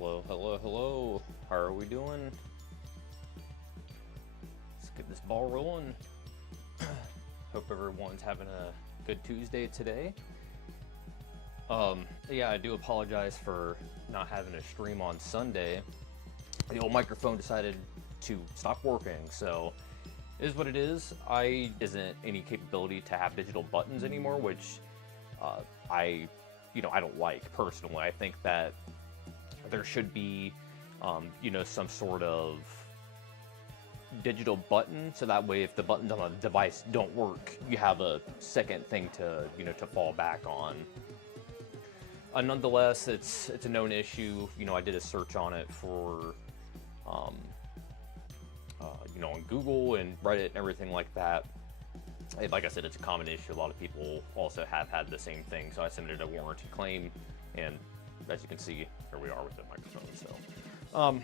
Hello, hello, hello. How are we doing? Let's get this ball rolling. Hope everyone's having a good Tuesday today. Yeah, I do apologize for not having a stream on Sunday. The old microphone decided to stop working, so it is what it is. I isn't any capability to have digital buttons anymore, which I don't like personally. I think that there should be, some sort of digital button, so that way if the buttons on the device don't work, you have a second thing to fall back on. Nonetheless, it's a known issue. I did a search on it for, on Google and Reddit and everything like that. Like I said, it's a common issue. A lot of people also have had the same thing, so I submitted a warranty claim, and as you can see, here we are with the microphone. So,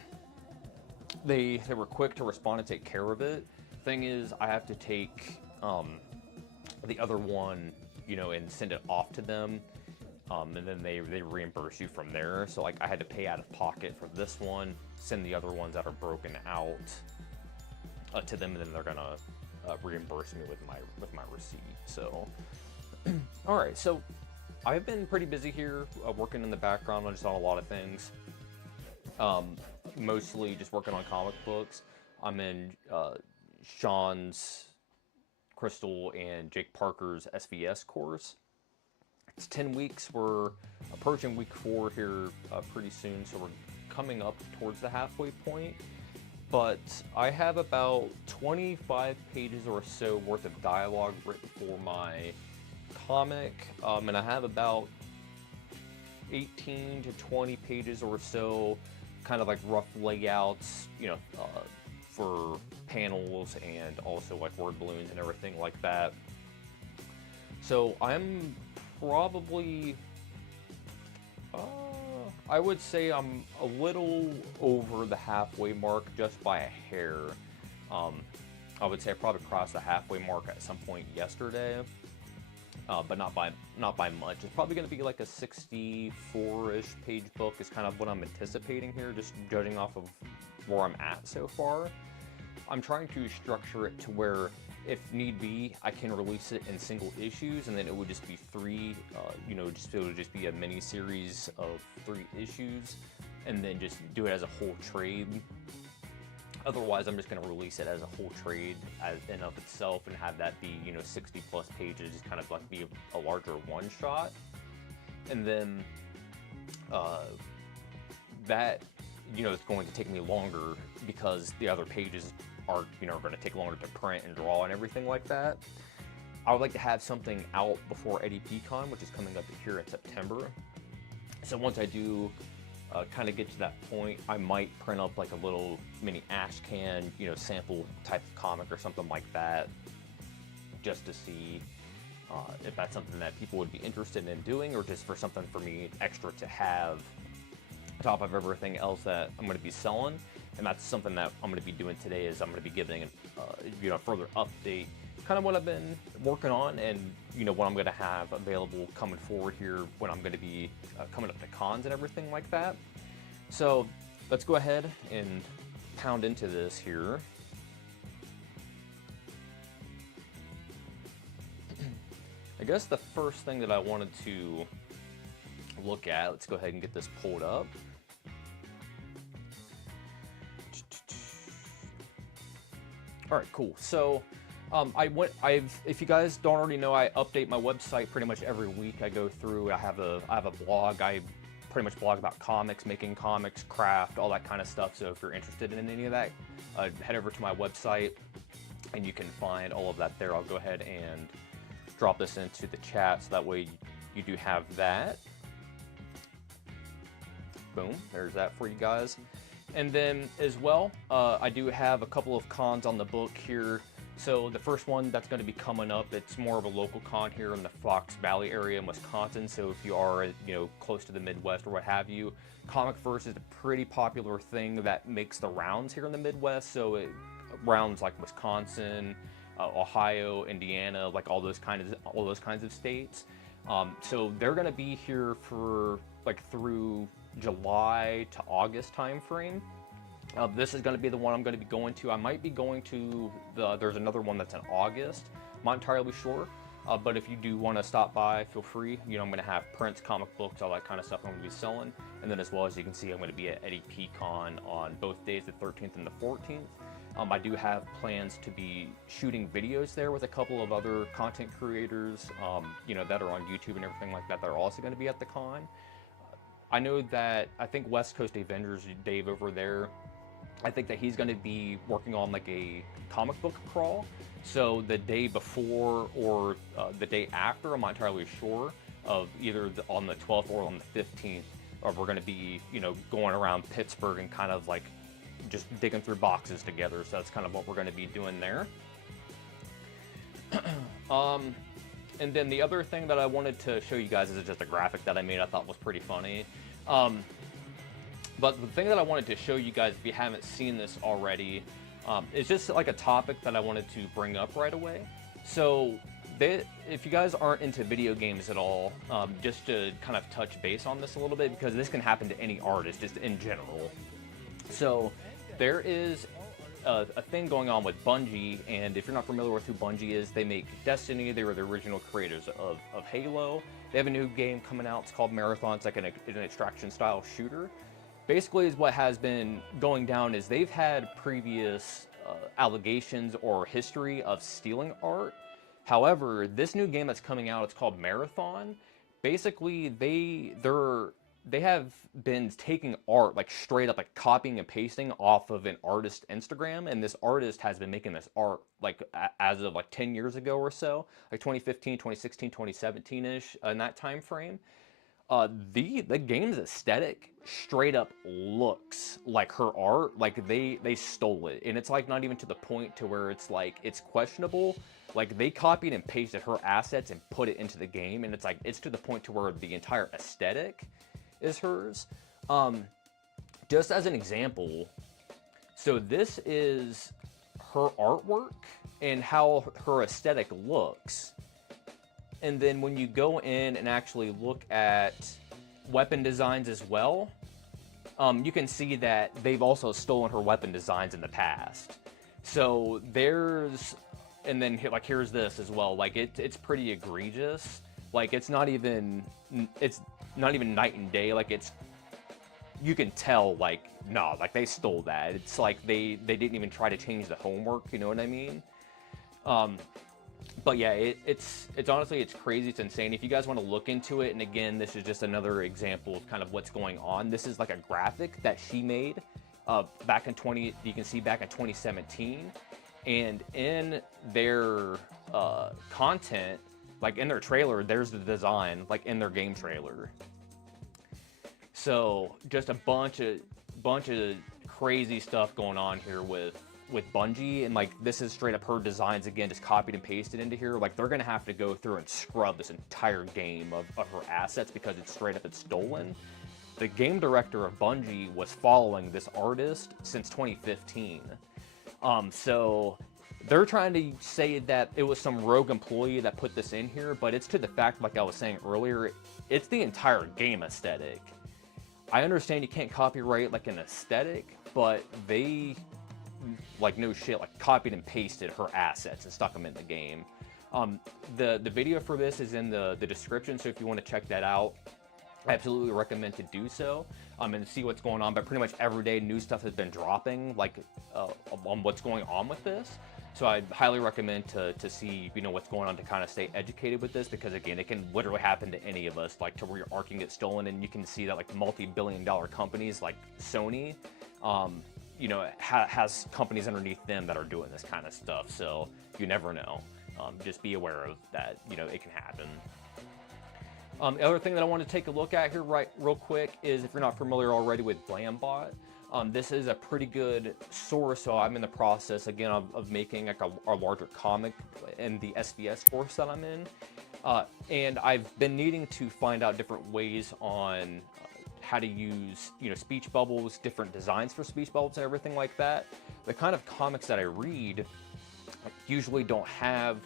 they were quick to respond and take care of it. Thing is, I have to take the other one, and send it off to them, and then they reimburse you from there. So like, I had to pay out of pocket for this one, send the other ones that are broken out to them, and then they're gonna reimburse me with my receipt. So, all right. So I've been pretty busy here, working in the background on just on a lot of things. Mostly just working on comic books. I'm in Sean's, Crystal, and Jake Parker's SVS course. It's 10 weeks. We're approaching week 4 here pretty soon, so we're coming up towards the halfway point. But I have about 25 pages or so worth of dialogue written for my comic, and I have about 18 to 20 pages or so kind of like rough layouts, for panels and also like word balloons and everything like that. So I'm probably, I would say I'm a little over the halfway mark just by a hair. I would say I probably crossed the halfway mark at some point yesterday, but not by much. It's probably going to be like a 64-ish page book is kind of what I'm anticipating here, just judging off of where I'm at so far. I'm trying to structure it to where, if need be, I can release it in single issues, and then it would just be 3, it would just be a mini series of 3 issues, and then just do it as a whole trade. Otherwise, I'm just going to release it as a whole trade as in of itself and have that be, 60 plus pages, just kind of like be a larger one shot. And then that, is going to take me longer because the other pages are, going to take longer to print and draw and everything like that. I would like to have something out before Eddie PCon, which is coming up here in September. So once I do kind of get to that point, I might print up like a little mini ash can, sample type of comic or something like that, just to see if that's something that people would be interested in doing, or just for something for me extra to have on top of everything else that I'm going to be selling. And that's something that I'm going to be doing today, is I'm going to be giving a further update, kind of what I've been working on, and what I'm going to have available coming forward here when I'm going to be coming up to cons and everything like that. So let's go ahead and pound into this here. I guess the first thing that I wanted to look at, let's go ahead and get this pulled up. All right, cool. So if you guys don't already know, I update my website pretty much every week. I go through, I have a blog. I pretty much blog about comics, making comics, craft, all that kind of stuff. So if you're interested in any of that, head over to my website and you can find all of that there. I'll go ahead and drop this into the chat, so that way you do have that. Boom, there's that for you guys. And then as well, I do have a couple of cons on the book here. So the first one that's going to be coming up, it's more of a local con here in the Fox Valley area in Wisconsin. So if you are, close to the Midwest or what have you, Comic Verse is a pretty popular thing that makes the rounds here in the Midwest. So it rounds like Wisconsin, Ohio, Indiana, like all those kinds of states. So they're going to be here for like through July to August time frame. This is going to be the one I'm going to be going to. I might be going to there's another one that's in August. I'm not entirely sure. But if you do want to stop by, feel free. You know, I'm going to have prints, comic books, all that kind of stuff I'm going to be selling. And then as well, as you can see, I'm going to be at Eddie P Con on both days, the 13th and the 14th. I do have plans to be shooting videos there with a couple of other content creators, you know, that are on YouTube and everything like that, that are also going to be at the con. I know that, I think West Coast Avengers, Dave over there, I think that he's going to be working on like a comic book crawl. So the day before or the day after, I'm not entirely sure, of either on the 12th or on the 15th, we're going to be, you know, going around Pittsburgh and kind of like just digging through boxes together. So that's kind of what we're going to be doing there. And then the other thing that I wanted to show you guys is just a graphic that I made I thought was pretty funny. But the thing that I wanted to show you guys, if you haven't seen this already, is just like a topic that I wanted to bring up right away. So if you guys aren't into video games at all, just to kind of touch base on this a little bit, because this can happen to any artist just in general. So there is a thing going on with Bungie, and if you're not familiar with who Bungie is, they make Destiny. They were the original creators of Halo. They have a new game coming out. It's called Marathon. It's like an extraction style shooter. Basically, what has been going down is they've had previous allegations or history of stealing art. However, this new game that's coming out, it's called Marathon. Basically, they have been taking art, like straight up, like copying and pasting off of an artist's Instagram, and this artist has been making this art like as of like 10 years ago or so, like 2015, 2016, 2017-ish, in that time frame. The game's aesthetic straight up looks like her art, like they stole it, and it's like not even to the point to where it's like it's questionable. Like they copied and pasted her assets and put it into the game, and it's like it's to the point to where the entire aesthetic is hers. Just as an example, so this is her artwork and how her aesthetic looks. And then when you go in and actually look at weapon designs as well, you can see that they've also stolen her weapon designs in the past. So there's, and then like here's this as well. Like it's pretty egregious. Like it's not even night and day. Like you can tell like, no, like they stole that. It's like they didn't even try to change the homework, you know what I mean? But yeah, it's honestly, it's crazy, it's insane. If you guys want to look into it, and again, this is just another example of kind of what's going on. This is like a graphic that she made back in you can see back in 2017, and in their content, like in their trailer, there's the design, like in their game trailer. So just a bunch of crazy stuff going on here with Bungie, and like this is straight up her designs again, just copied and pasted into here. Like they're gonna have to go through and scrub this entire game of her assets because it's straight up it's stolen. The game director of Bungie was following this artist since 2015. So they're trying to say that it was some rogue employee that put this in here, but it's to the fact, like I was saying earlier, it's the entire game aesthetic. I understand you can't copyright like an aesthetic, but they, like no shit, like copied and pasted her assets and stuck them in the game. The video for this is in the description, so if you want to check that out, I absolutely recommend to do so, and see what's going on. But pretty much every day new stuff has been dropping, like on what's going on with this. So I highly recommend to see, you know, what's going on, to kind of stay educated with this, because again, it can literally happen to any of us, like to where your art can get stolen. And you can see that like multi-billion-dollar companies like Sony, you know, has companies underneath them that are doing this kind of stuff. So you never know. Just be aware of that, you know, it can happen. The other thing that I want to take a look at here real quick is, if you're not familiar already with BLAMBOT, this is a pretty good source. So I'm in the process again of making like a larger comic in the SBS course that I'm in, and I've been needing to find out different ways on how to use, you know, speech bubbles, different designs for speech bubbles and everything like that. The kind of comics that I read usually don't have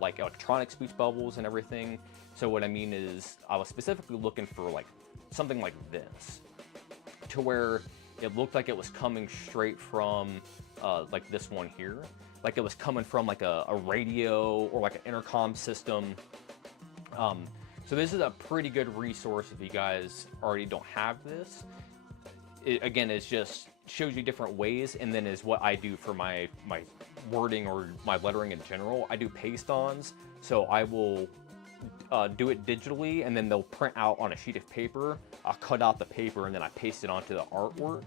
like electronic speech bubbles and everything. So what I mean is, I was specifically looking for like something like this. to where it looked like it was coming straight from like this one here, like it was coming from like a radio or like an intercom system. So this is a pretty good resource if you guys already don't have this. Again, it's just shows you different ways, and then is what I do for my wording or my lettering in general. I do paste-ons, so I will do it digitally, and then they'll print out on a sheet of paper. I'll cut out the paper, and then I paste it onto the artwork.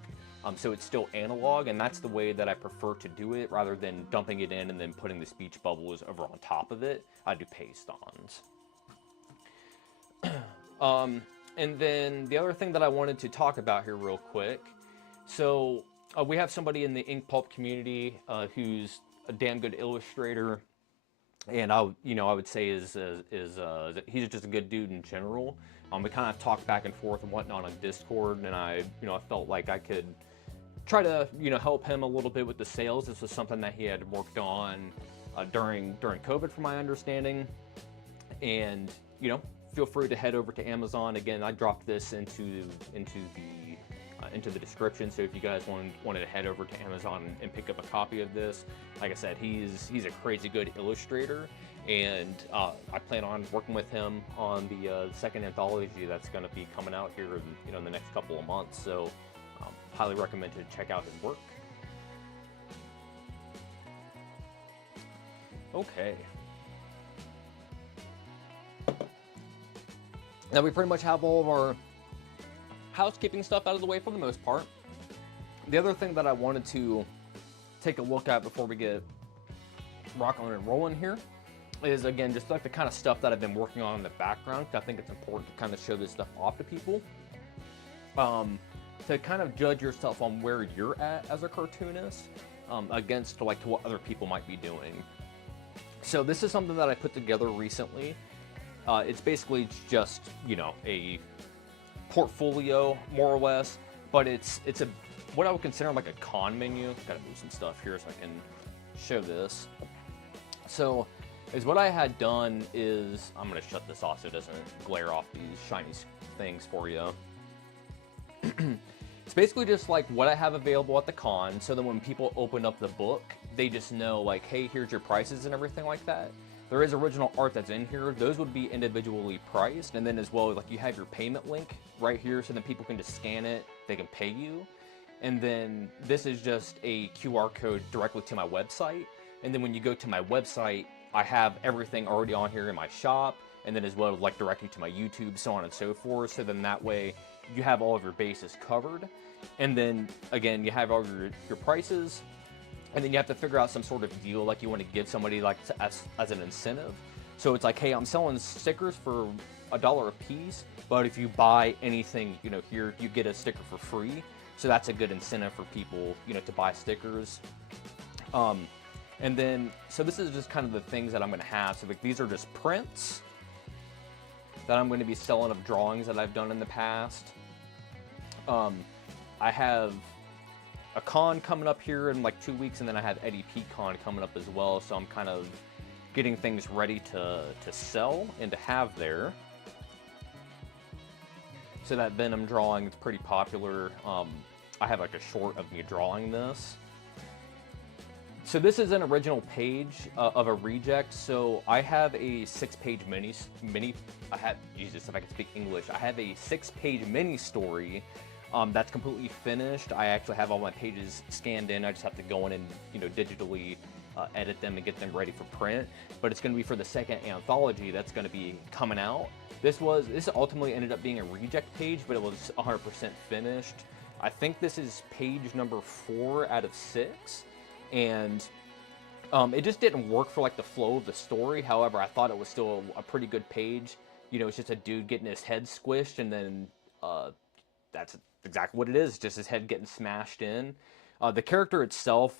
So it's still analog, and that's the way that I prefer to do it, rather than dumping it in and then putting the speech bubbles over on top of it. I do paste-ons. And then the other thing that I wanted to talk about here real quick. So we have somebody in the ink pulp community who's a damn good illustrator, and I would say is he's just a good dude in general. We kind of talk back and forth and whatnot on Discord, and I felt like I could try to help him a little bit with the sales. This was something that he had worked on during COVID, from my understanding, and feel free to head over to Amazon. Again, I dropped this into the description, so if you guys wanted to head over to Amazon and pick up a copy of this, like I said, he's a crazy good illustrator, and I plan on working with him on the second anthology that's going to be coming out here in the next couple of months. So highly recommend to check out his work. Okay. Now we pretty much have all of our housekeeping stuff out of the way for the most part. The other thing that I wanted to take a look at before we get rocking and rolling here is, again, just like the kind of stuff that I've been working on in the background. I think it's important to kind of show this stuff off to people, to kind of judge yourself on where you're at as a cartoonist against like to what other people might be doing. So this is something that I put together recently. It's basically just, a portfolio, more or less, but it's what I would consider like a con menu. Gotta move some stuff here so I can show this. So, what I had done is, I'm gonna shut this off so it doesn't glare off these shiny things for you. It's basically just like what I have available at the con, so that when people open up the book, they just know like, hey, here's your prices and everything like that. There is original art that's in here. Those would be individually priced, and then as well, like, you have your payment link right here, so then people can just scan it, they can pay you. And then this is just a QR code directly to my website. And then when you go to my website, I have everything already on here in my shop, and then as well, like, directly to my YouTube, so on and so forth. So then that way, you have all of your bases covered. And then, again, you have all your prices. And then you have to figure out some sort of deal, like you want to give somebody like as an incentive. So it's like, hey, I'm selling stickers for $1 a piece, but if you buy anything, here, you get a sticker for free. So that's a good incentive for people, to buy stickers. And then, so this is just kind of the things that I'm going to have. So like, these are just prints that I'm going to be selling of drawings that I've done in the past. I have a con coming up here in like 2 weeks, and then I have Eddie P Con coming up as well, so I'm kind of getting things ready to sell and to have there. So that Venom drawing is pretty popular. I have like a short of me drawing this. So this is an original page of a reject. So I have a 6-page Jesus, if I can speak English, I have a 6-page mini story that's completely finished. I actually have all my pages scanned in. I just have to go in and digitally edit them and get them ready for print. But it's going to be for the second anthology that's going to be coming out. This ultimately ended up being a reject page, but it was 100% finished. I think this is page number 4 out of 6, and it just didn't work for like the flow of the story. However, I thought it was still a pretty good page. It's just a dude getting his head squished, and then that's exactly what it is, just his head getting smashed in. The character itself,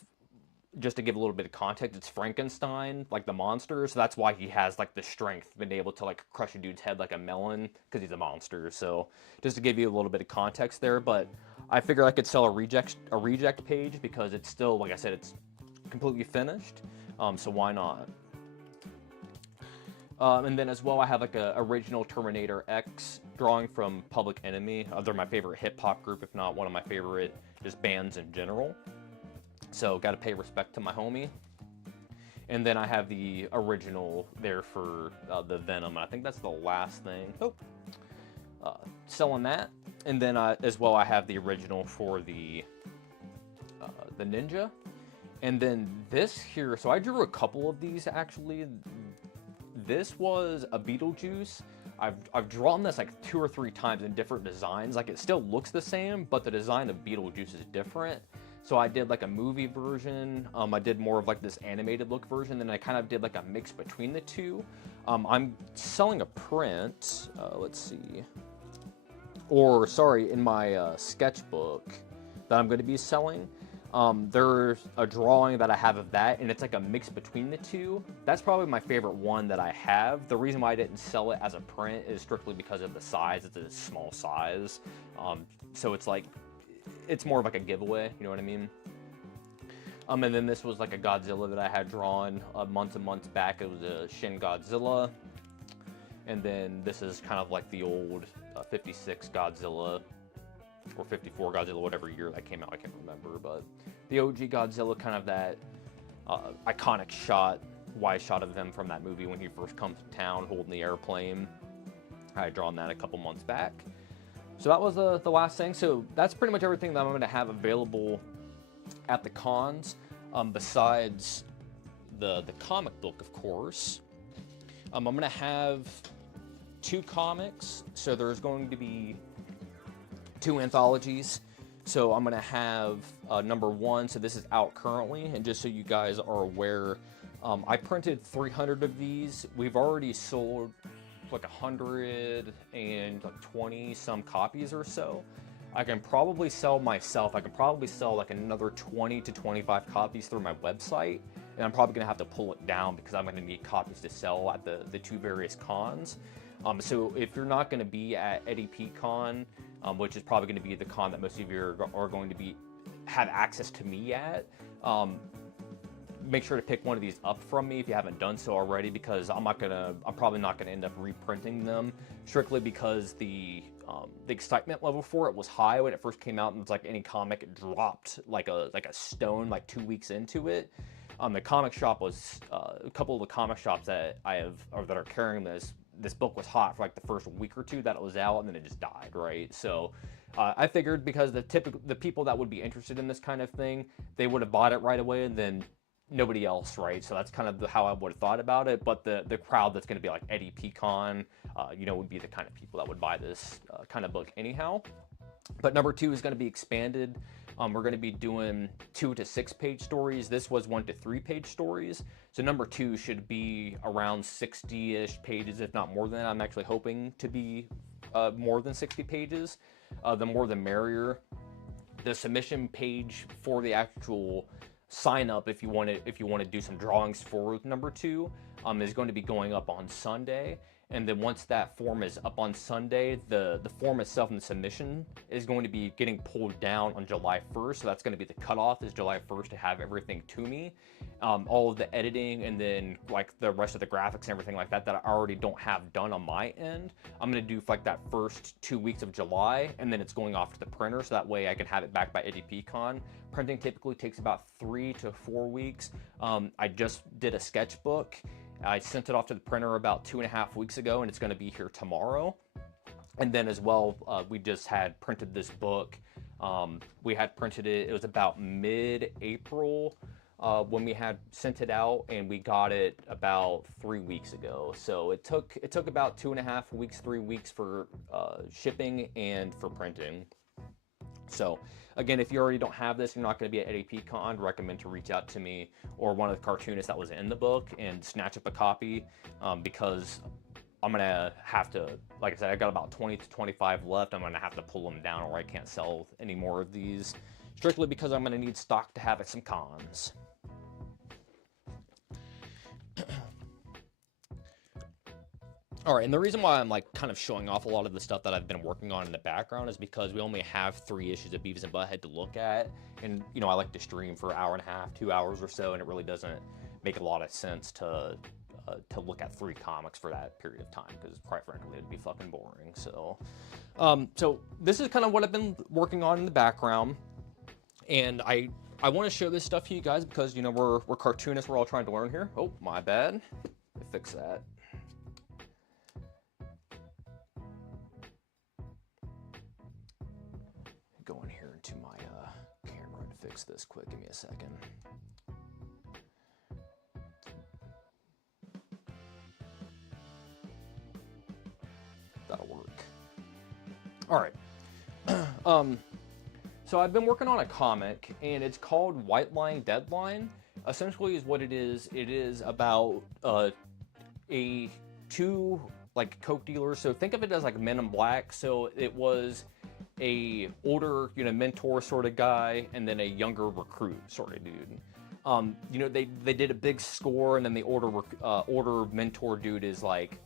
just to give a little bit of context, it's Frankenstein, like the monster, so that's why he has like the strength, being able to like crush a dude's head like a melon, because he's a monster. So just to give you a little bit of context there, but I figured I could sell a reject page because it's still, like I said, it's completely finished, so why not? And then as well, I have like a original Terminator X drawing from Public Enemy. They're my favorite hip hop group, if not one of my favorite just bands in general. So got to pay respect to my homie. And then I have the original there for the Venom. I think that's the last thing. Oh, selling that. And then as well, I have the original for the Ninja. And then this here, so I drew a couple of these actually. This was a Beetlejuice. I've drawn this like 2 or 3 times in different designs. Like it still looks the same, but the design of Beetlejuice is different. So I did like a movie version. I did more of like this animated look version. Then I kind of did like a mix between the two. I'm selling a print. Let's see. Or sorry, in my sketchbook that I'm going to be selling. There's a drawing that I have of that, and it's like a mix between the two. That's probably my favorite one that I have. The reason why I didn't sell it as a print is strictly because of the size. It's a small size. So it's like, it's more of like a giveaway, you know what I mean? And then this was like a Godzilla that I had drawn months and months back. It was a Shin Godzilla. And then this is kind of like the old 56 Godzilla. Or 54 Godzilla, whatever year that came out, I can't remember. But the OG Godzilla, kind of that iconic shot, wide shot of him from that movie when he first comes to town holding the airplane. I had drawn that a couple months back. So that was the last thing. So that's pretty much everything that I'm going to have available at the cons, besides the comic book, of course. I'm going to have 2 comics. So there's going to be 2 anthologies. So I'm gonna have number 1, so this is out currently, and just so you guys are aware, I printed 300 of these. We've already sold like 120 some copies or so. I can probably sell myself, I can probably sell like another 20 to 25 copies through my website, and I'm probably gonna have to pull it down because I'm gonna need copies to sell at the 2 various cons. So if you're not gonna be at EDP Con, which is probably going to be the con that most of you are going to have access to me at. Make sure to pick one of these up from me if you haven't done so already, because I'm probably not gonna end up reprinting them, strictly because the excitement level for it was high when it first came out, and it's like any comic, it dropped like a stone like 2 weeks into it. The comic shop was a couple of the comic shops that I have or that are carrying this book was hot for like the first week or 2 that it was out, and then it just died, right? So I figured because the people that would be interested in this kind of thing, they would have bought it right away, and then nobody else, right? So that's kind of how I would have thought about it. But the crowd that's going to be like EDP Con, would be the kind of people that would buy this kind of book anyhow. But number 2 is going to be expanded. We're going to be doing 2 to 6 page stories. This was 1 to 3 page stories. So number 2 should be around 60-ish pages, if not more than that. I'm actually hoping to be more than 60 pages. The more the merrier. The submission page for the actual sign up, if you want to do some drawings for number 2, is going to be going up on Sunday. And then once that form is up on Sunday, the form itself and the submission is going to be getting pulled down on July 1st. So that's going to be the cutoff, is July 1st to have everything to me. All of the editing and then like the rest of the graphics and everything like that I already don't have done on my end. I'm going to do like that first 2 weeks of July, and then it's going off to the printer. So that way I can have it back by EDP Con. Printing typically takes about 3 to 4 weeks. I just did a sketchbook. I sent it off to the printer about 2.5 weeks ago, and it's going to be here tomorrow. And then as well, we just had printed this book. We had printed it, it was about mid-April when we had sent it out, and we got it about 3 weeks ago. So it took about 2.5 weeks, 3 weeks for shipping and for printing. So again, if you already don't have this, you're not going to be at EDP Con, I'd recommend to reach out to me or one of the cartoonists that was in the book and snatch up a copy, because I'm going to have to, like I said, I got about 20 to 25 left. I'm going to have to pull them down or I can't sell any more of these, strictly because I'm going to need stock to have at some cons. All right, and the reason why I'm like kind of showing off a lot of the stuff that I've been working on in the background is because we only have 3 issues of Beavis and Butt-Head to look at. And, I like to stream for 1.5 hours, 2 hours or so, and it really doesn't make a lot of sense to to look at 3 comics for that period of time, because quite frankly it'd be fucking boring. So so this is kind of what I've been working on in the background, and I want to show this stuff to you guys because, you know, we're cartoonists, we're all trying to learn here. Oh, my bad. Fix that. Go in here into my camera and fix this quick. Give me a second. That'll work. All right. So I've been working on a comic, and it's called White Line Deadline. Essentially is what it is. It is about two like coke dealers. So think of it as like Men in Black. So it was a older, you know, mentor sort of guy, and then a younger recruit sort of dude. You know, they did a big score, and then the older mentor dude is like,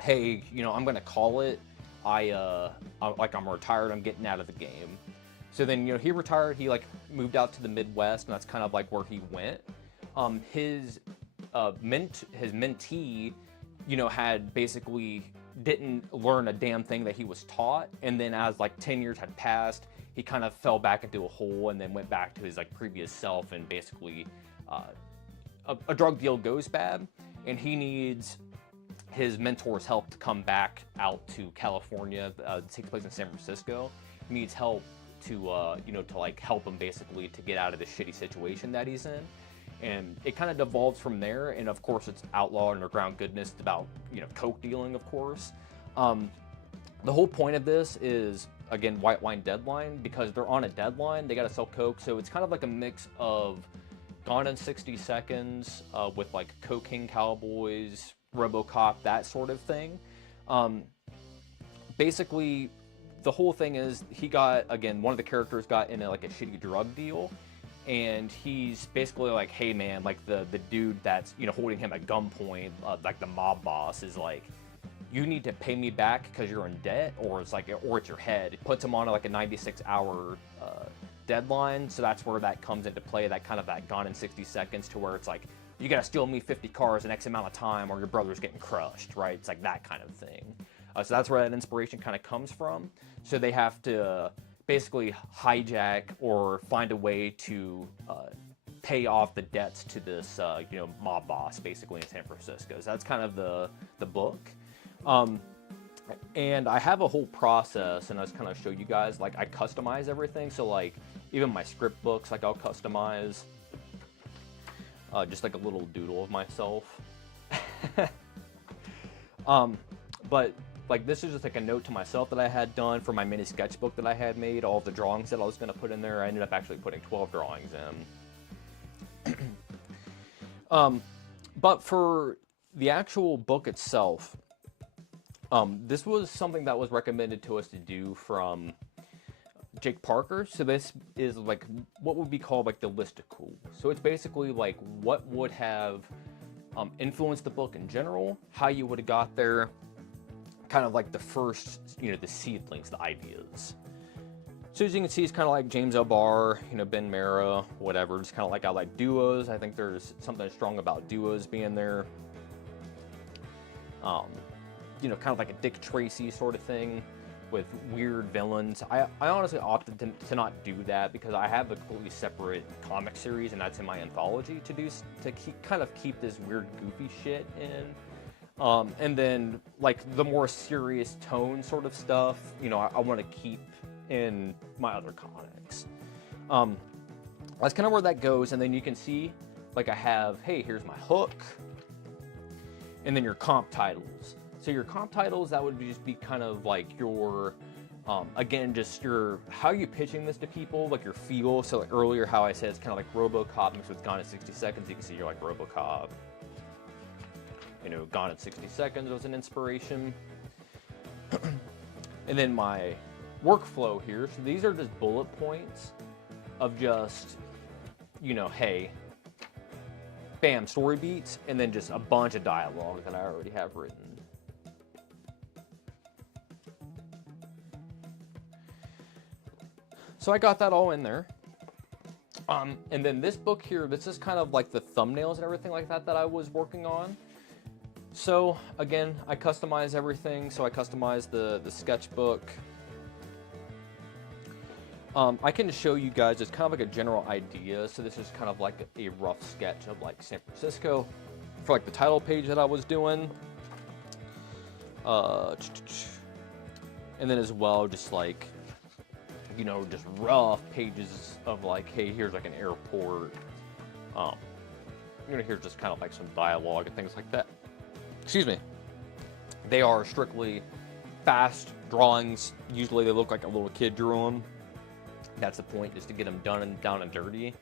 hey, you know, I'm gonna call it. I'm retired. I'm getting out of the game. So then, you know, he retired. He like moved out to the Midwest, and that's kind of like where he went. His mentee, you know, had basically didn't learn a damn thing that he was taught, and then as like 10 years had passed, he kind of fell back into a hole, and then went back to his like previous self, and basically a drug deal goes bad, and he needs his mentor's help to come back out to California. It takes place in San Francisco. He needs help to you know, to like help him basically to get out of the shitty situation that he's in. And it kind of devolves from there, and of course it's outlaw underground goodness. It's about, you know, coke dealing, of course. The whole point of this is, again, White Line Deadline, because they're on a deadline. They got to sell coke, so it's kind of like a mix of Gone in 60 Seconds with like Cocaine Cowboys, RoboCop, that sort of thing. Basically, the whole thing is he got, again, one of the characters got in like a shitty drug deal, and he's basically like, hey man, like the dude that's, you know, holding him at gunpoint, like the mob boss, is like, you need to pay me back because you're in debt, or it's like, or it's your head. It puts him on like a 96-hour deadline, so that's where that comes into play. That kind of that Gone in 60 Seconds, to where it's like, you gotta steal me 50 cars in X amount of time, or your brother's getting crushed, right? It's like that kind of thing. So that's where that inspiration kind of comes from. So they have to basically hijack or find a way to pay off the debts to this, you know, mob boss, basically in San Francisco. So that's kind of the book. And I have a whole process, and I just kind of show you guys, like I customize everything. So like even my script books, like I'll customize just like a little doodle of myself. But like this is just like a note to myself that I had done for my mini sketchbook that I had made, all of the drawings that I was going to put in there. I ended up actually putting 12 drawings in. But for the actual book itself, this was something that was recommended to us to do from Jake Parker. So this is like what would be called like the list of cool. So it's basically like what would have influenced the book in general, how you would have got there, kind of like the first, you know, the seedlings, the ideas. So as you can see, it's kind of like James L. Barr, you know, Ben Mara, whatever. Just kind of like I like duos. I think there's something strong about duos being there. You know, kind of like a Dick Tracy sort of thing with weird villains. I honestly opted to not do that because I have a completely separate comic series, and that's in my anthology to kind of keep this weird goofy shit in. And then like the more serious tone sort of stuff, you know, I want to keep in my other comics. That's kind of where that goes. And then you can see like I have, hey, here's my hook, and then your comp titles. So your comp titles, that would just be kind of like your, again, just your, how you pitching this to people, like your feel. So like earlier how I said it's kind of like RoboCop mixed with Gone in 60 Seconds. You can see you're like RoboCop. You know, Gone in 60 Seconds was an inspiration. And then my workflow here. So these are just bullet points of just, you know, hey, bam, story beats, and then just a bunch of dialogue that I already have written. So I got that all in there. And then this book here, this is kind of like the thumbnails and everything like that I was working on. So again, I customize everything. So I customize the sketchbook. I can show you guys just kind of like a general idea. So this is kind of like a rough sketch of like San Francisco for like the title page that I was doing. And then as well, just like, you know, just rough pages of like, hey, here's like an airport. You know, here's just kind of like some dialogue and things like that. Excuse me. They are strictly fast drawings. Usually they look like a little kid drew them. That's the point, is to get them done and down and dirty.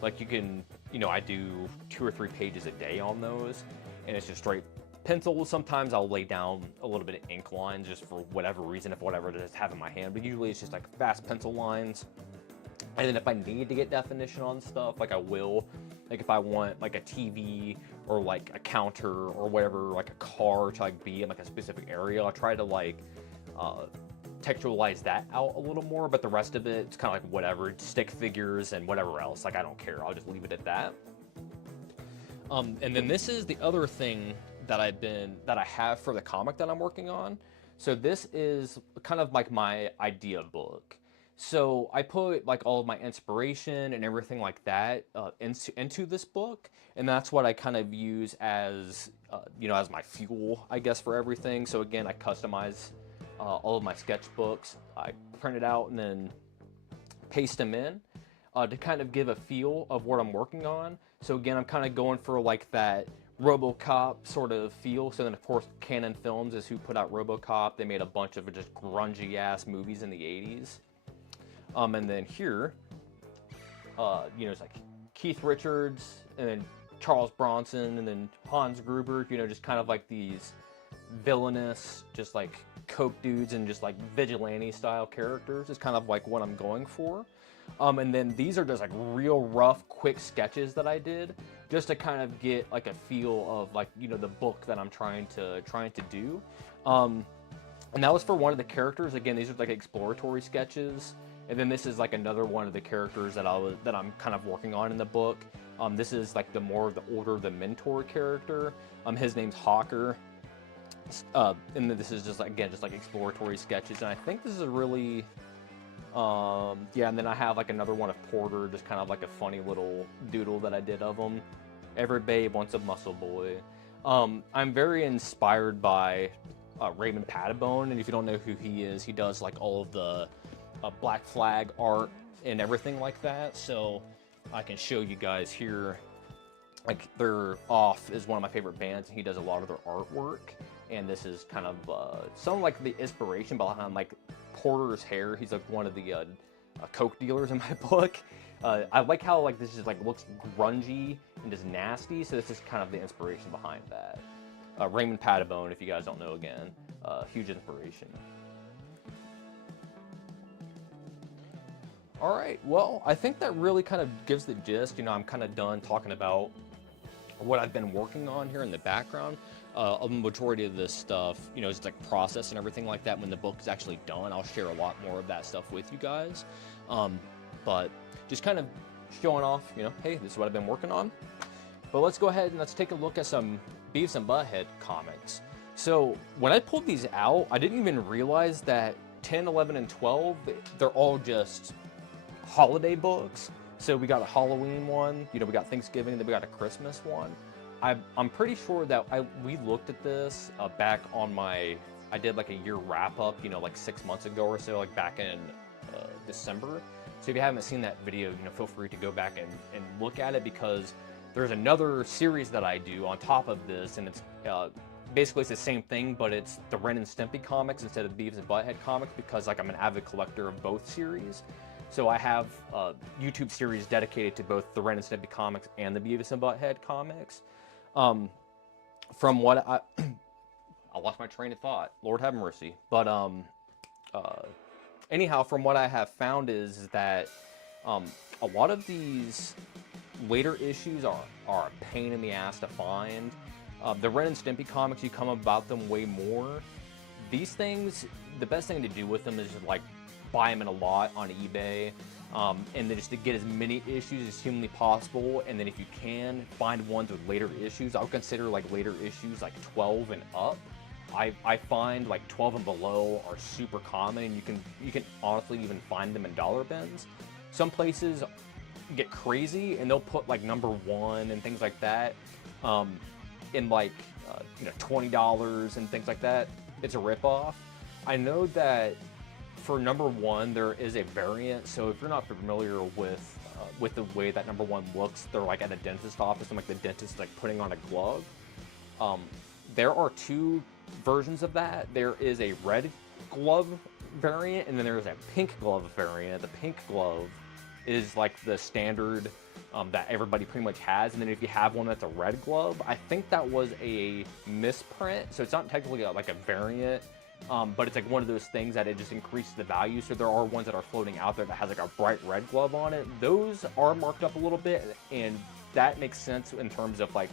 Like you can, you know, I do 2 or 3 pages a day on those, and it's just straight pencils. Sometimes I'll lay down a little bit of ink lines just for whatever reason, if whatever I just have in my hand, but usually it's just like fast pencil lines. And then if I need to get definition on stuff, like I will, like if I want like a TV or like a counter or whatever, like a car to like be in like a specific area, I'll try to like textualize that out a little more, but the rest of it, it's kind of like whatever, stick figures and whatever else, like I don't care, I'll just leave it at that. And then this is the other thing that I have for the comic that I'm working on. So this is kind of like my idea book. So I put like all of my inspiration and everything like that into this book, and that's what I kind of use as you know, as my fuel, I guess, for everything. So again, I customize all of my sketchbooks. I print it out and then paste them in to kind of give a feel of what I'm working on. So again, I'm kind of going for like that RoboCop sort of feel. So then of course Canon Films is who put out RoboCop. They made a bunch of just grungy ass movies in the 80s. And then here, you know, it's like Keith Richards and then Charles Bronson and then Hans Gruber, you know, just kind of like these villainous, just like coke dudes and just like vigilante style characters is kind of like what I'm going for. And then these are just like real rough, quick sketches that I did just to kind of get like a feel of like, you know, the book that I'm trying to do. And that was for one of the characters. Again, these are like exploratory sketches. And then this is like another one of the characters that I'm kind of working on in the book. This is like the older, the mentor character. His name's Hawker. And then this is just like, again, just like exploratory sketches. And I think this is a really, yeah, and then I have like another one of Porter, just kind of like a funny little doodle that I did of him. Every babe wants a muscle boy. I'm very inspired by Raymond Pattibone, and if you don't know who he is, he does like all of the Black Flag art and everything like that. So I can show you guys here, like their Off is one of my favorite bands, and he does a lot of their artwork. And this is kind of some like the inspiration behind like Porter's hair. He's like one of the coke dealers in my book. I like how like this just like looks grungy and just nasty. So this is kind of the inspiration behind that. Raymond Pattibone, if you guys don't know, again, huge inspiration. All right, well, I think that really kind of gives the gist. You know, I'm kind of done talking about what I've been working on here in the background. A majority of this stuff, you know, is like process and everything like that. When the book is actually done, I'll share a lot more of that stuff with you guys. But just kind of showing off, you know, hey, this is what I've been working on. But let's go ahead and let's take a look at some Beavis and Butt-Head comics. So when I pulled these out, I didn't even realize that 10, 11, and 12, they're all just holiday books. So we got a Halloween one, you know, we got Thanksgiving, and then we got a Christmas one. I'm pretty sure that we looked at this back on I did like a year wrap up, you know, like 6 months ago or so, like back in December. So if you haven't seen that video, you know, feel free to go back and look at it, because there's another series that I do on top of this, and it's basically it's the same thing, but it's the Ren and Stimpy comics instead of Beavis and Butt-Head comics, because like I'm an avid collector of both series. So I have a YouTube series dedicated to both the Ren and Stimpy comics and the Beavis and Butt-Head comics. From what I lost my train of thought, Lord have mercy. But anyhow, from what I have found is that a lot of these later issues are a pain in the ass to find. The Ren and Stimpy comics, you come about them way more. These things, the best thing to do with them is just like buy them in a lot on eBay, and then just to get as many issues as humanly possible. And then if you can find ones with later issues, I would consider like later issues like 12 and up. I find like 12 and below are super common, and you can honestly even find them in dollar bins. Some places get crazy and they'll put like #1 and things like that in like you know, $20 and things like that. It's a ripoff. I know that for #1 there is a variant, so if you're not familiar with the way that #1 looks, they're like at a dentist office and like the dentist is like putting on a glove. There are two versions of that. There is a red glove variant, and then there's a pink glove variant. The pink glove is like the standard that everybody pretty much has, and then if you have one that's a red glove, I think that was a misprint, so it's not technically like a variant, but it's like one of those things that it just increases the value. So there are ones that are floating out there that has like a bright red glove on it. Those are marked up a little bit, and that makes sense in terms of like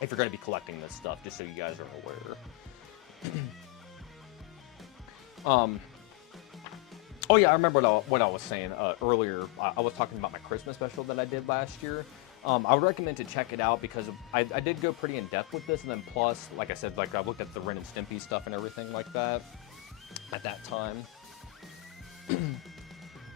if you're going to be collecting this stuff, just so you guys are aware. Oh yeah, I remember what I was saying earlier. I was talking about my Christmas special that I did last year. I would recommend to check it out because I did go pretty in depth with this, and then plus, like I said, like I looked at the Ren and Stimpy stuff and everything like that at that time.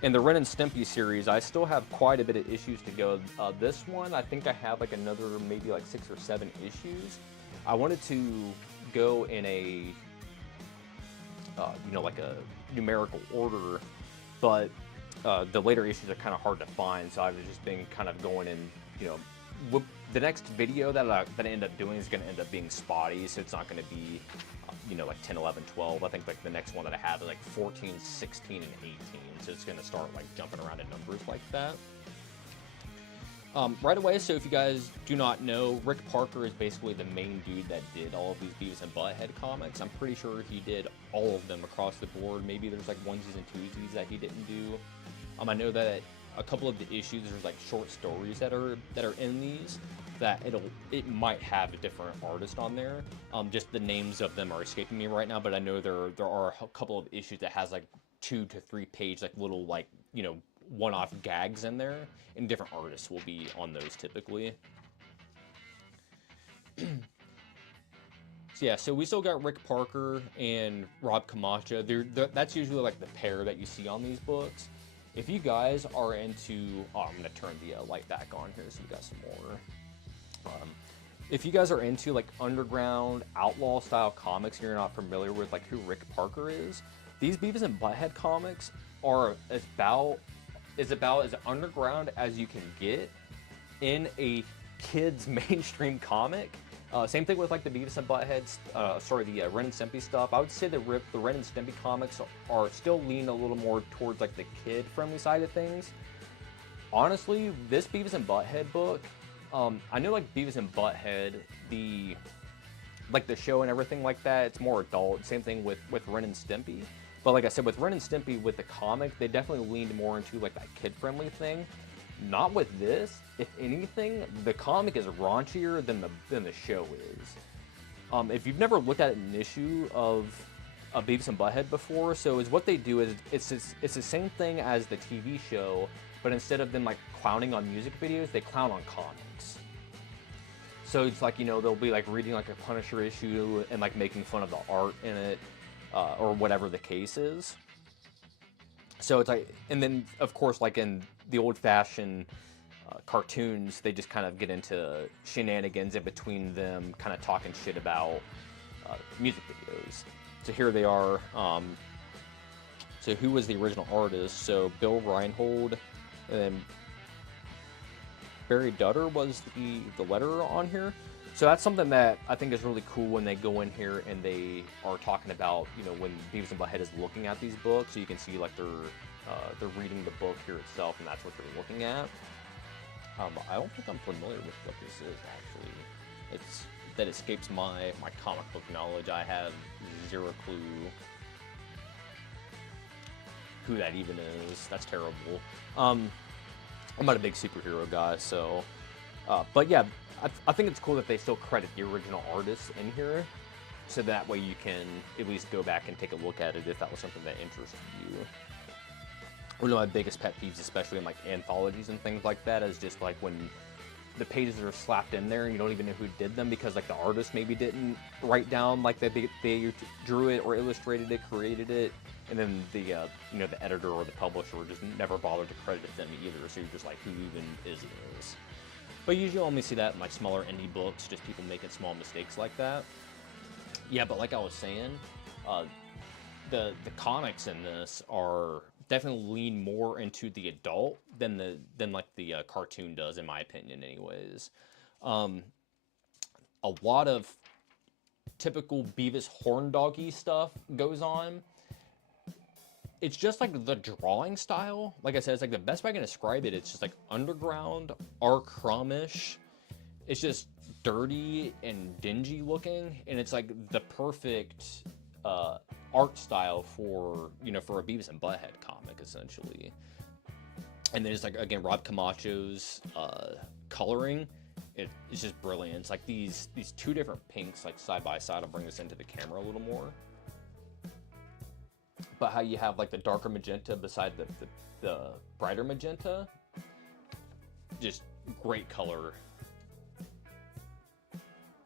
In the Ren and Stimpy series, I still have quite a bit of issues to go. This one, I think I have like another maybe like 6 or 7 issues. I wanted to go in a you know, like a numerical order, but the later issues are kind of hard to find, so I've just been kind of going in, you know, the next video that I end up doing is going to end up being spotty, so it's not going to be, you know, like 10, 11, 12. I think like the next one that I have is like 14, 16, and 18, so it's going to start like jumping around in numbers like that. Right away, so if you guys do not know, Rick Parker is basically the main dude that did all of these Beavis and Butt-Head comics. I'm pretty sure he did all of them across the board. Maybe there's like onesies and twosies that he didn't do. I know that a couple of the issues, there's like short stories that are in these that it might have a different artist on there. Just the names of them are escaping me right now, but I know there are a couple of issues that has like 2 to 3 page like little like, you know, one-off gags in there, and different artists will be on those typically. So yeah, so we still got Rick Parker and Rob Camacho. That's usually like the pair that you see on these books. If you guys are into, I'm gonna turn the light back on here so we got some more. If you guys are into like underground outlaw style comics and you're not familiar with like who Rick Parker is, these Beavis and Butt-Head comics are about as underground as you can get in a kid's mainstream comic. Same thing with like the Beavis and Butt-Heads, the Ren and Stimpy stuff. I would say the Ren and Stimpy comics are still leaning a little more towards like the kid-friendly side of things. Honestly, this Beavis and Butt-Head book, I know like Beavis and Butt-Head, the show and everything like that, it's more adult. Same thing with Ren and Stimpy. But like I said, with Ren and Stimpy, with the comic, they definitely leaned more into like that kid-friendly thing. Not with this. If anything, the comic is raunchier than the show is. If you've never looked at an issue of Beavis and Butt-Head before, so is what they do is it's the same thing as the TV show, but instead of them like clowning on music videos, they clown on comics. So it's like, you know, they'll be like reading like a Punisher issue and like making fun of the art in it. Or whatever the case is. So it's like, and then of course, like in the old-fashioned cartoons, they just kind of get into shenanigans in between them, kind of talking shit about music videos. So here they are. So who was the original artist? So Bill Reinhold, and then Barry Dutter was the letterer on here. So that's something that I think is really cool when they go in here and they are talking about, you know, when Beavis and Butt-Head is looking at these books, so you can see like they're reading the book here itself, and that's what they're looking at. I don't think I'm familiar with what this is actually. That escapes my comic book knowledge. I have zero clue who that even is. That's terrible. I'm not a big superhero guy, so but yeah. I think it's cool that they still credit the original artists in here, so that way you can at least go back and take a look at it if that was something that interested you. one of my biggest pet peeves, especially in like anthologies and things like that, is just like when the pages are slapped in there and you don't even know who did them because like the artist maybe didn't write down like that they drew it or illustrated it, created it, and then the you know, the editor or the publisher just never bothered to credit them either. So you're just like, who even is this? But usually only see that in like smaller indie books, just people making small mistakes like that. Yeah, but like I was saying, the comics in this are definitely lean more into the adult than like the cartoon does, in my opinion, anyways. A lot of typical Beavis horn doggy stuff goes on. It's just like the drawing style. Like I said, it's like the best way I can describe it. It's just like underground, Arcrumish. It's just dirty and dingy looking, and it's like the perfect art style for, you know, for a Beavis and Butt-Head comic, essentially. And then it's like, again, Rob Camacho's coloring. It's just brilliant. It's like these two different pinks like side by side. I'll bring this into the camera a little more. But how you have like the darker magenta beside the brighter magenta, just great color.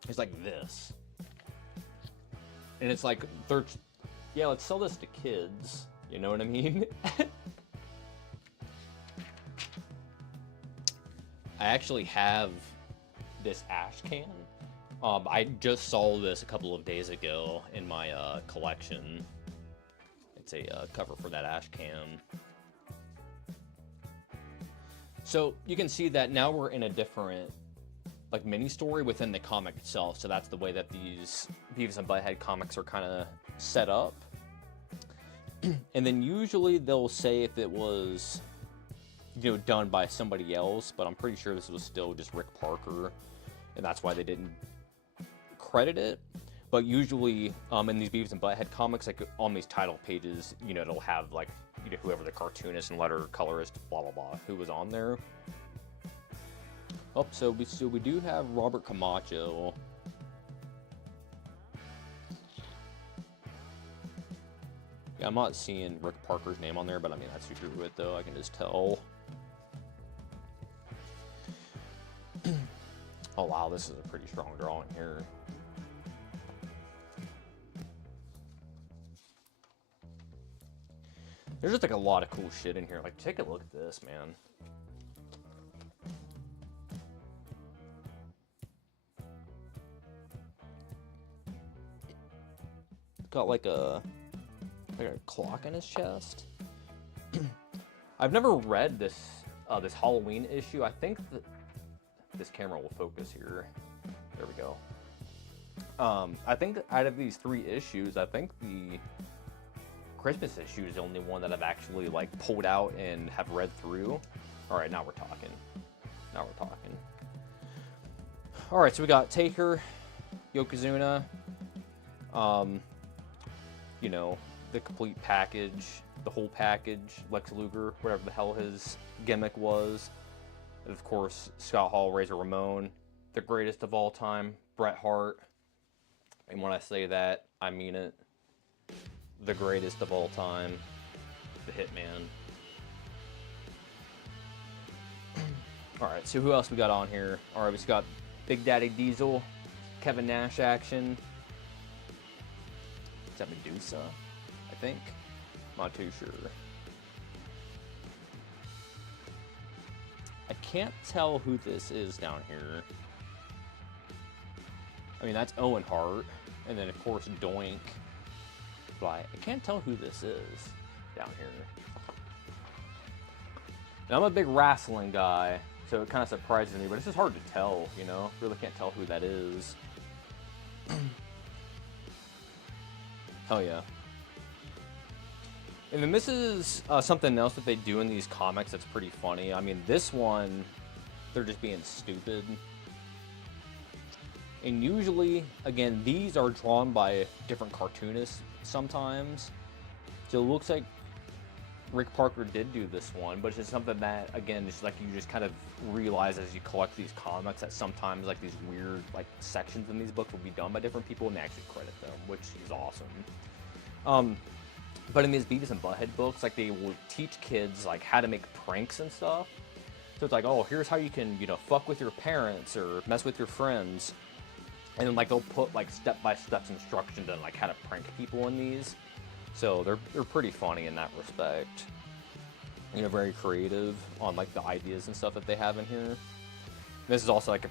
It's like this, and it's like they're, yeah, let's sell this to kids. You know what I mean? I actually have this ash can. I just saw this a couple of days ago in my collection. It's a cover for that ash can. So you can see that now we're in a different like mini story within the comic itself. So that's the way that these Beavis and Butt-Head comics are kind of set up. And then usually they'll say if it was, you know, done by somebody else, but I'm pretty sure this was still just Rick Parker, and that's why they didn't credit it. But usually in these Beavis and Butt-Head comics, like on these title pages, you know, it'll have like, you know, whoever the cartoonist and letter colorist, blah blah blah, who was on there. Oh, so we do have Robert Camacho. Yeah, I'm not seeing Rick Parker's name on there, but I mean, that's who drew it, though. I can just tell. Oh, wow, this is a pretty strong drawing here. There's just like a lot of cool shit in here. Like, take a look at this, man. Got like a clock in his chest. I've never read this this Halloween issue. I think that this camera will focus here. There we go. I think out of these 3 issues, I think the Christmas issue is the only one that I've actually like pulled out and have read through. All right, now we're talking. Now we're talking. All right, so we got Taker, Yokozuna. You know, the complete package, the whole package, Lex Luger, whatever the hell his gimmick was. And of course, Scott Hall, Razor Ramon, the greatest of all time, Bret Hart. And when I say that, I mean it. The greatest of all time, the Hitman. Alright, so who else we got on here? Alright, we've got Big Daddy Diesel, Kevin Nash action. Is that Medusa? I think. Not too sure. I can't tell who this is down here. I mean, that's Owen Hart. And then, of course, Doink. But I can't tell who this is down here. And I'm a big wrestling guy, so it kind of surprises me. But it's just hard to tell, you know? Really can't tell who that is. Hell yeah. And then this is something else that they do in these comics that's pretty funny. I mean, this one, they're just being stupid. And usually, again, these are drawn by different cartoonists sometimes. So it looks like Rick Parker did do this one, but it's just something that, again, just like you just kind of realize as you collect these comics that sometimes like these weird like sections in these books will be done by different people and they actually credit them, which is awesome. But in these Beavis and Butthead books, like, they will teach kids, like, how to make pranks and stuff. So it's like, oh, here's how you can, you know, fuck with your parents or mess with your friends. And then, like, they'll put, like, step-by-step instructions on, like, how to prank people in these. So they're pretty funny in that respect. You know, very creative on, like, the ideas and stuff that they have in here. This is also, like, a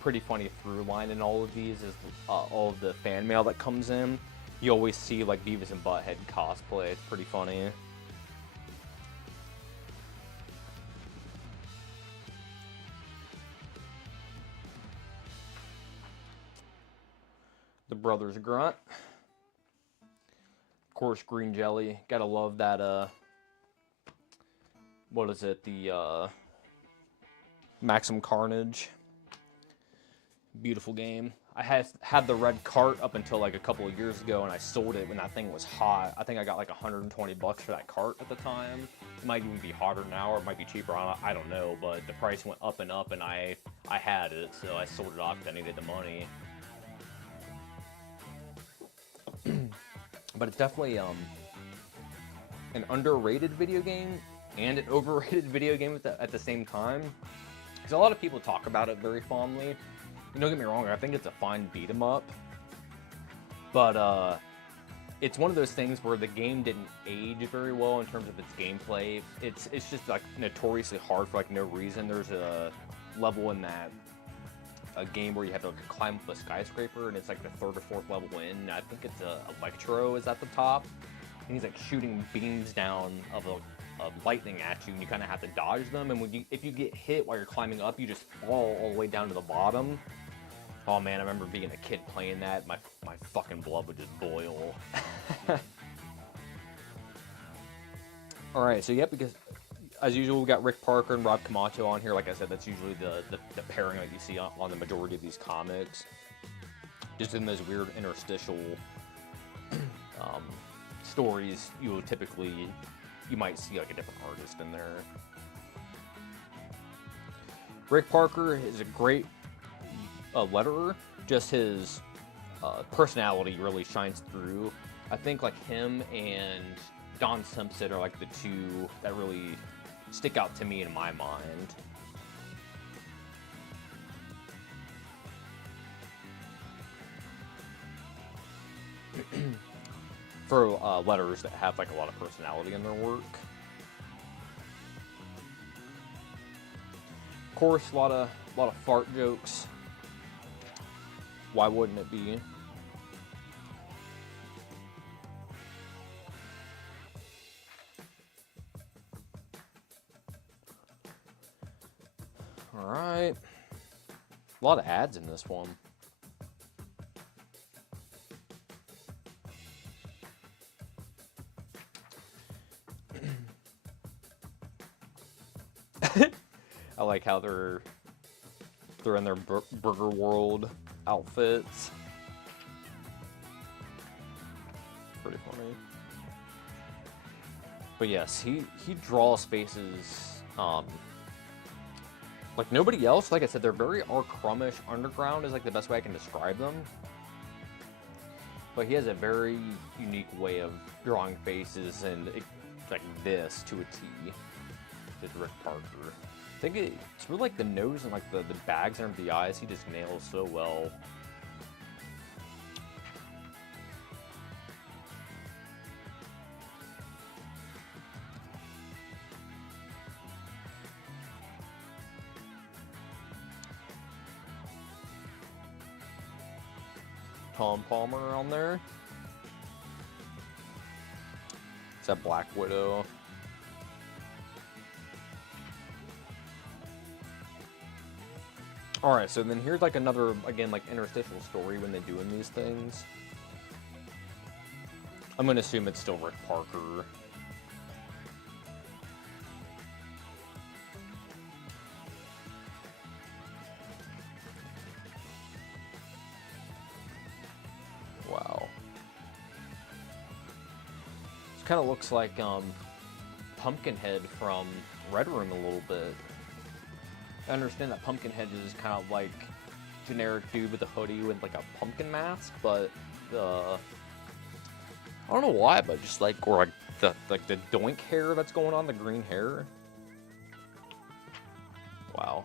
pretty funny through line in all of these is all of the fan mail that comes in. You always see, like, Beavis and Butthead cosplay. It's pretty funny. The Brothers Grunt. Of course, green jelly. Gotta love that, what is it? The, Maximum Carnage. Beautiful game. I had the red cart up until like a couple of years ago, and I sold it when that thing was hot. I think I got like 120 bucks for that cart at the time. It might even be hotter now, or it might be cheaper. I don't know, but the price went up and up, and I had it, so I sold it off because I needed the money. But it's definitely an underrated video game and an overrated video game at the same time. Because a lot of people talk about it very fondly. Don't get me wrong, I think it's a fine beat 'em up. But it's one of those things where the game didn't age very well in terms of its gameplay. It's just like notoriously hard for like no reason. There's a level in that a game where you have to like, climb up a skyscraper, and it's like the 3rd or 4th level in. I think it's Electro is at the top, and he's like shooting beams down of lightning at you, and you kind of have to dodge them. And if you get hit while you're climbing up, you just fall all the way down to the bottom. Oh man, I remember being a kid playing that. My fucking blood would just boil. All right, so yep, because as usual, we got Rick Parker and Rob Camacho on here. Like I said, that's usually the pairing that you see on the majority of these comics. Just in those weird interstitial stories, you might see like a different artist in there. Rick Parker is a great letterer. Just his personality really shines through. I think like him and Don Simpson are like the two that really stick out to me in my mind. For letters that have like a lot of personality in their work. Of course, a lot of fart jokes. Why wouldn't it be? All right. A lot of ads in this one. I like how they're in their Burger World outfits. Pretty funny. But yes, he draws faces like nobody else. Like I said, they're very R. Crummish. Underground is like the best way I can describe them. But he has a very unique way of drawing faces, and like this to a T. Is Rick Parker. I think it's really like the nose and like the bags under the eyes. He just nails so well. Tom Palmer on there. It's that Black Widow. Alright, so then here's like another, again, like interstitial story when they're doing these things. I'm gonna assume it's still Rick Parker. Wow. This kind of looks like Pumpkinhead from Red Room a little bit. I understand that Pumpkinhead is kind of like generic dude with a hoodie with like a pumpkin mask, but I don't know why, but just like, or like the doink hair that's going on, the green hair. Wow.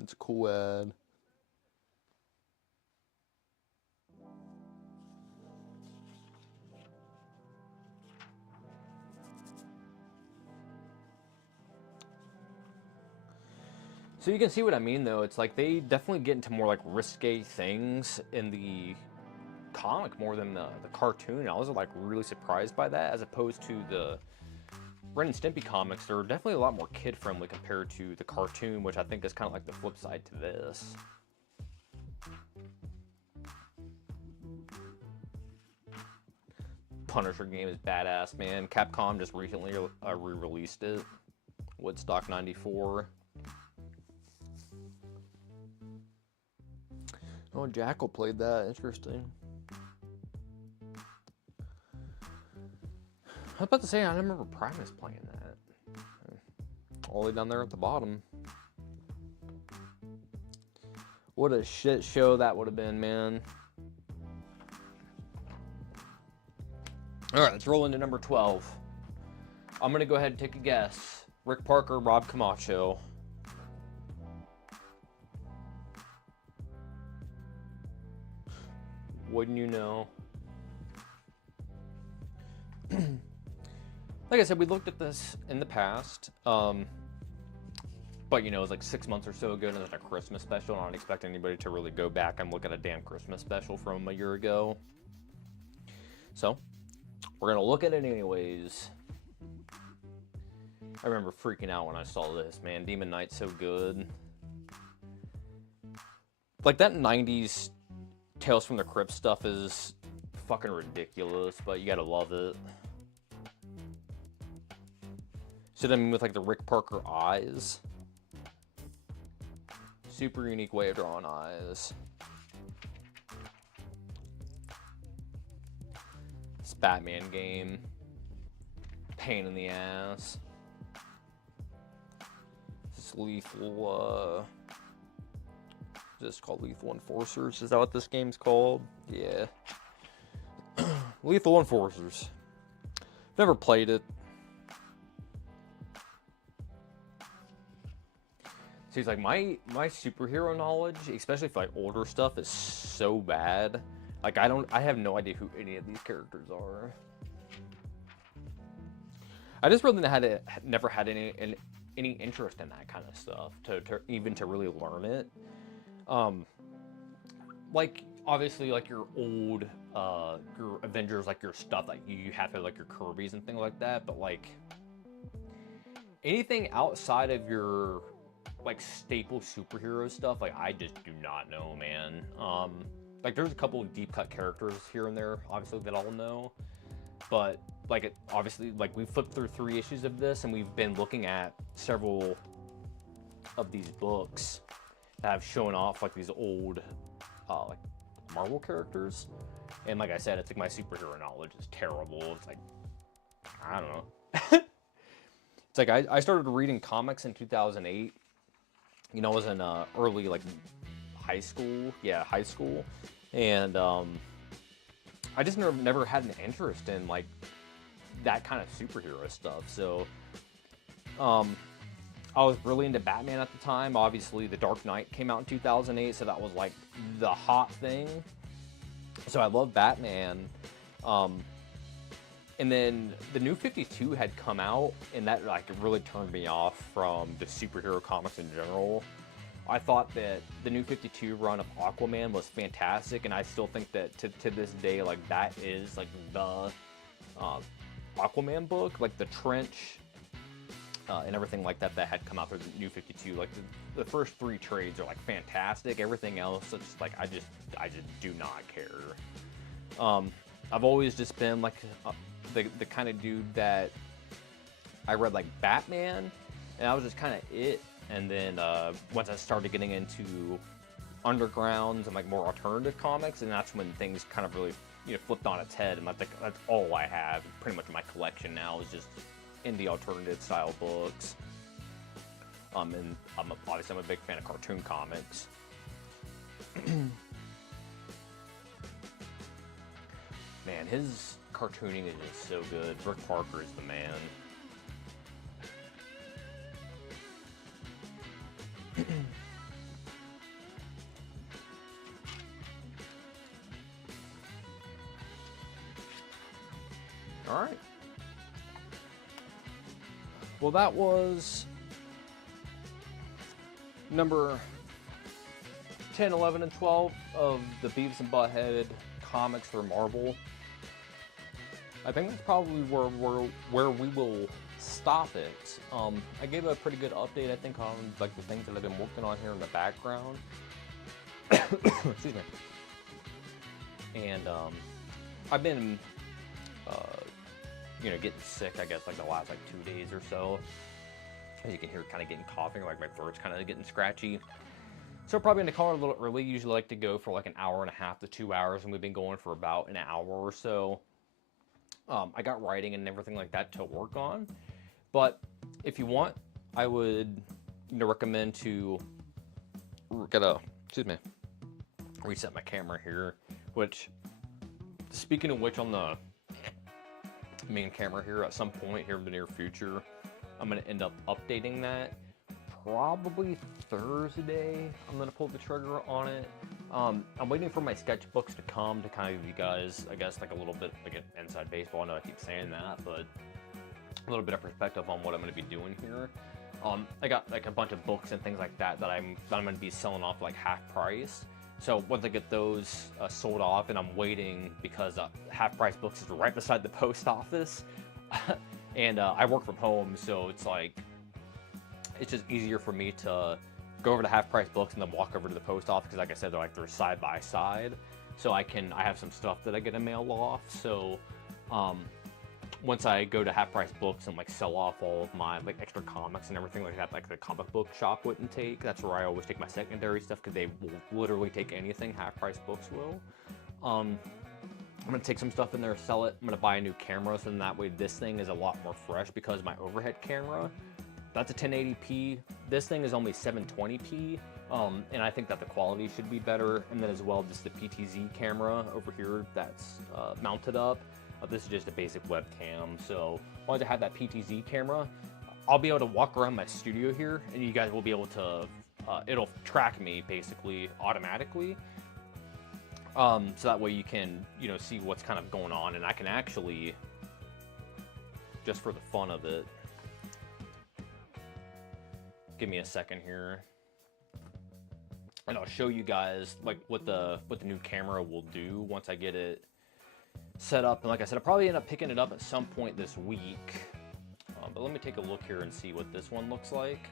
It's a cool ad. So you can see what I mean, though. It's like they definitely get into more like risque things in the comic more than the cartoon. I was like really surprised by that, as opposed to the Ren and Stimpy comics. They're definitely a lot more kid friendly compared to the cartoon, which I think is kind of like the flip side to this. Punisher game is badass, man. Capcom just recently re-released it. Woodstock 94. Oh, Jackal played that. Interesting. I was about to say, I remember Primus playing that. All the way down there at the bottom. What a shit show that would have been, man. Alright, let's roll into number 12. I'm going to go ahead and take a guess. Rick Parker, Rob Camacho. Wouldn't you know? Like I said, we looked at this in the past, but you know, it was like 6 months or so ago, and it was a Christmas special, and I don't expect anybody to really go back and look at a damn Christmas special from a year ago. So, we're gonna look at it anyways. I remember freaking out when I saw this, man. Demon Knight's so good. Like, that 90s Tales from the Crypt stuff is fucking ridiculous, but you gotta love it. So I mean, with like the Rick Parker eyes. Super unique way of drawing eyes. This Batman game. Pain in the ass. This lethal, is this called Lethal Enforcers? Is that what this game's called? Yeah. Lethal Enforcers. Never played it. So he's like, my superhero knowledge, especially for like older stuff, is so bad. Like I have no idea who any of these characters are. I just really never had any interest in that kind of stuff to even to really learn it. Like obviously like your old your Avengers, like your stuff like you have to like your Kirby's and things like that, but like anything outside of your like staple superhero stuff, like I just do not know, man. Like there's a couple of deep cut characters here and there, obviously, that I'll know, but like obviously, like we flipped through 3 issues of this, and we've been looking at several of these books that have shown off like these old like Marvel characters, and like I said, it's like my superhero knowledge is terrible. It's like I don't know. It's like I started reading comics in 2008. You know, I was in early, like, high school. Yeah, high school. And I just never had an interest in, like, that kind of superhero stuff. So, I was really into Batman at the time. Obviously, The Dark Knight came out in 2008, so that was, like, the hot thing. So I love Batman. And then the New 52 had come out, and that like really turned me off from the superhero comics in general. I thought that the New 52 run of Aquaman was fantastic, and I still think that to this day, like that is like the Aquaman book, like the Trench and everything like that had come out through the New 52. Like the first 3 trades are like fantastic. Everything else, it's just like I just do not care. I've always just been like the kind of dude that I read like Batman, and that was just kind of it. And then once I started getting into undergrounds and like more alternative comics, and that's when things kind of really flipped on its head. And I think that's all I have pretty much in my collection now is just indie alternative style books. And obviously I'm a big fan of cartoon comics. Man, his cartooning is just so good. Rick Parker is the man. All right. Well, that was number 10, 11, and 12 of the Beavis and Butt-Head comics for Marvel. I think that's probably where we will stop it. I gave a pretty good update, I think, on like the things that I've been working on here in the background. Excuse me. And I've been, you know, getting sick, I guess, like the last like 2 days or so. As you can hear, kind of getting coughing, like my throat's kind of getting scratchy. So probably going to call it a little early. Usually like to go for like an hour and a half to 2 hours, and we've been going for about an hour or so. I got writing and everything like that to work on, but if you want, I would, you know, recommend to excuse me, reset my camera here, which, speaking of which, on the main camera here at some point here in the near future, I'm going to end up updating that. Probably Thursday, I'm going to pull the trigger on it. I'm waiting for my sketchbooks to come to kind of give you guys, I guess, like a little bit, like an inside baseball. I know I keep saying that, but a little bit of perspective on what I'm going to be doing here. I got like a bunch of books and things like that that I'm going to be selling off like half price. So once I get those sold off, and I'm waiting because half price books is right beside the post office, and I work from home, so it's like, it's just easier for me to go over to half price books and then walk over to the post office, because like I said, they're side by side. So I have some stuff that I get to mail off. So once I go to half price books and like sell off all of my like extra comics and everything like that, like the comic book shop wouldn't take, that's where I always take my secondary stuff, because they will literally take anything half price books will. I'm gonna take some stuff in there, sell it. I'm gonna buy a new camera, so then that way this thing is a lot more fresh, because my overhead camera, that's a 1080p. This thing is only 720p, and I think that the quality should be better. And then as well, just the PTZ camera over here that's mounted up. This is just a basic webcam. So once I have that PTZ camera, I'll be able to walk around my studio here, and you guys will be able to, it'll track me basically automatically. So that way you can, you know, see what's kind of going on, and I can actually, just for the fun of it, give me a second here, and I'll show you guys like what the new camera will do once I get it set up. And like I said, I'll probably end up picking it up at some point this week. But let me take a look here and see what this one looks like,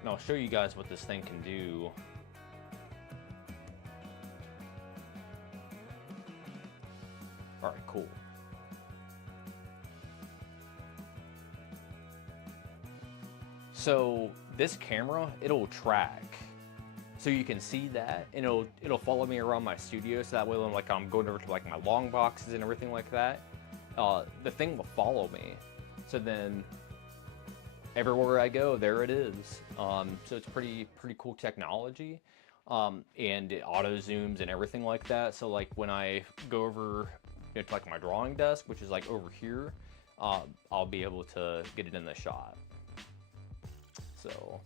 and I'll show you guys what this thing can do. All right, cool. So this camera, it'll track, so you can see that, and it'll follow me around my studio. So that way, when like I'm going over to like my long boxes and everything like that, the thing will follow me. So then everywhere I go, there it is. So it's pretty cool technology, and it auto zooms and everything like that. So like when I go over, you know, to like my drawing desk, which is like over here, I'll be able to get it in the shot. So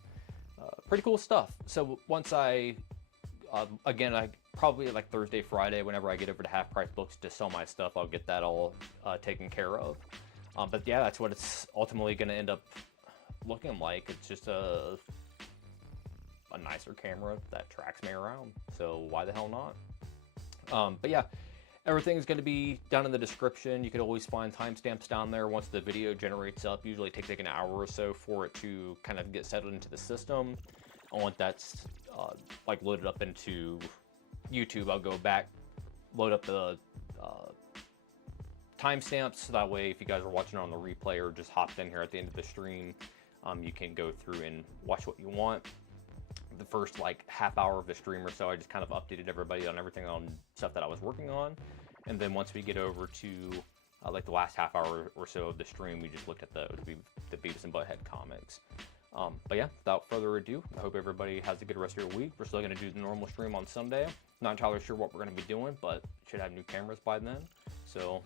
pretty cool stuff. So once again, I probably like Thursday, Friday, whenever I get over to half price books to sell my stuff, I'll get that all taken care of. But yeah, that's what it's ultimately going to end up looking like. It's just a nicer camera that tracks me around. So why the hell not? But yeah, everything's going to be down in the description. You can always find timestamps down there once the video generates up. Usually it takes like an hour or so for it to kind of get settled into the system. And once that's like loaded up into YouTube, I'll go back, load up the timestamps, so that way if you guys are watching on the replay or just hopped in here at the end of the stream, you can go through and watch what you want. The first like half hour of the stream or so, I just kind of updated everybody on everything on stuff that I was working on. And then once we get over to like the last half hour or so of the stream, we just looked at the Beavis and Butt-Head comics. But yeah, without further ado, I hope everybody has a good rest of your week. We're still going to do the normal stream on Sunday. Not entirely sure what we're going to be doing, but should have new cameras by then. So